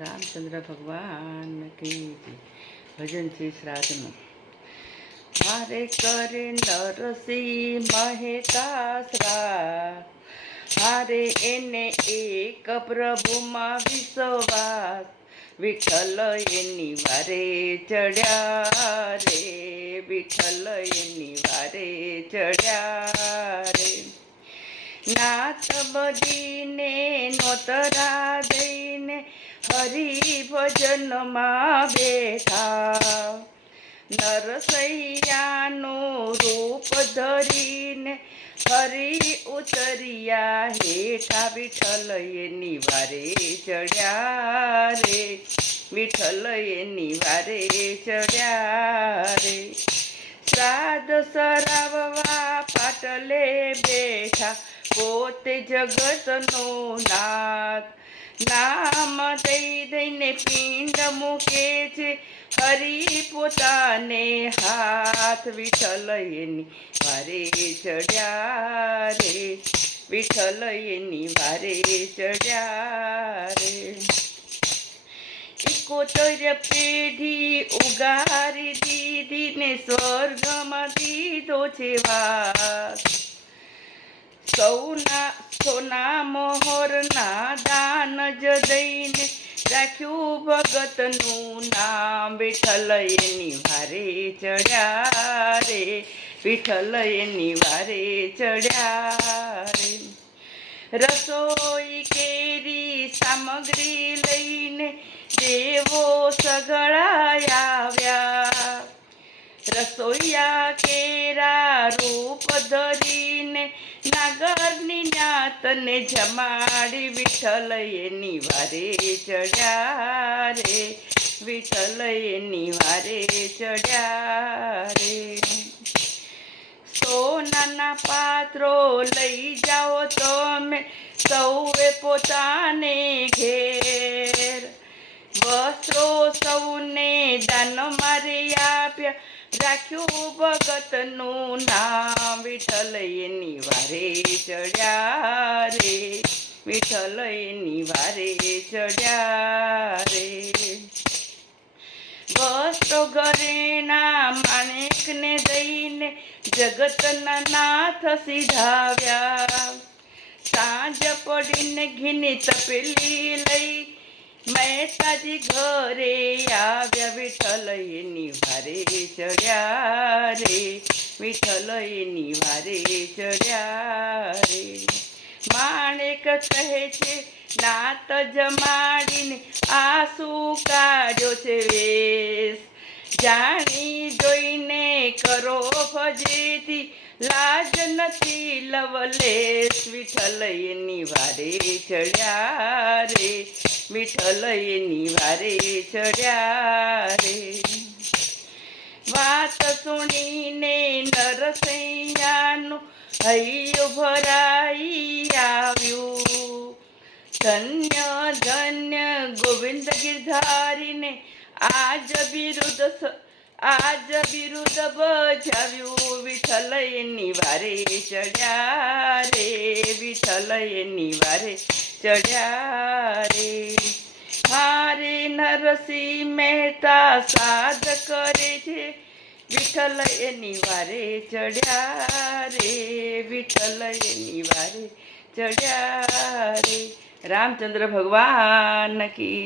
રામચંદ્ર ભગવાન કી જય. ભજન છે શ્રાદ્ધનું. મારે કરે નરસિંહ મહેતા શ્રાદ્ધ, હારે એને એક પ્રભુમાં વિશ્વાસ, વિઠ્ઠલ એની વારે ચડ્યા રે, વિઠ્ઠલ એની વારે ચડ્યા રે. નાથ બધીને નોતરા દઈને હરિ ભજનમાં બેઠા, નરસૈયાનું રૂપ ધરીને હરિ ઉતર્યા હેઠા, વિઠ્ઠલ એની વારે ચડ્યા રે, વિઠ્ઠલ એની વારે ચડ્યા રે. શ્રાદ્ધ સરાવવા પાટલે બેઠા, પોતે જગતનો નાથ, નામ દઈ દઈને પિંડ મૂકે છે હરિ પોતાને હાથ, વિઠ્ઠલ એની વારે ચડ્યા રે, વિઠ્ઠલ એની વારે ચડ્યા રે. 71 પેઢી ઉગારી દીધી ને સ્વર્ગમાં દીધો છે વાસ, સોના મોહરના દાન જ દઈને રાખ્યું ભગતનું નામ, વિઠ્ઠલ એની વારે ચડ્યા રે, વિઠ્ઠલ એની વારે ચડ્યા રે. રસોઈ કેરી સામગ્રી લઈને દેવો સગળા આવ્યા, રસોઈયા કેરા રૂપ ધરીને નાગરની નાતને જમાડી, વિઠ્ઠલ એની વારે ચડ્યા રે, વિઠ્ઠલ એની વારે ચડ્યા રે. સોનાના પાત્રો લઈ જાઓ તમે સૌએ પોતાને ઘેર, વસ્ત્રો સૌને દાન મારે આપ્યા, રાખ્યું ભગતનું નામ, વિઠ્ઠલ એની વારે ચડ્યા રે, વિઠ્ઠલ એની વારે ચડ્યા રે. વસ્ત્રો ઘરેણા માણેકને દઈને જગતના નાથ સીધાવ્યા, સાંજ પડીને ઘીની તપેલી લઈ મહેતાજી ઘરે આવ્યા, વિઠ્ઠલ એની વારે ચડ્યા રે, વિઠ્ઠલ એની વારે ચડ્યા રે. માણેક કહે છે નાત જમાડીને આંસુ કાઢ્યો છે વેશ, જાણી જોઈને કરો ભજેથી લાજ નથી લવલેશ, વિઠ્ઠલ એની વારે ચડ્યા રે, વિઠ્ઠલ એની વારે ચડ્યા રે. વાત સુણીને નરસૈયાનું હૈયું ભરાઈ આવ્યું, ધન્ય ધન્ય ગોવિંદ ગિરધારીને આજ બિરુદ બજાવ્યું, વિઠ્ઠલ એની વારે ચડ્યા રે, વિઠ્ઠલ એની વારે ચડ્યા રે. હારે નરસિંહ મહેતા સાધ કરે છે, વિઠ્ઠલ એની વારે ચડ્યા રે, વિઠ્ઠલ એની વારે ચડ્યા રે. રામચંદ્ર ભગવાન કી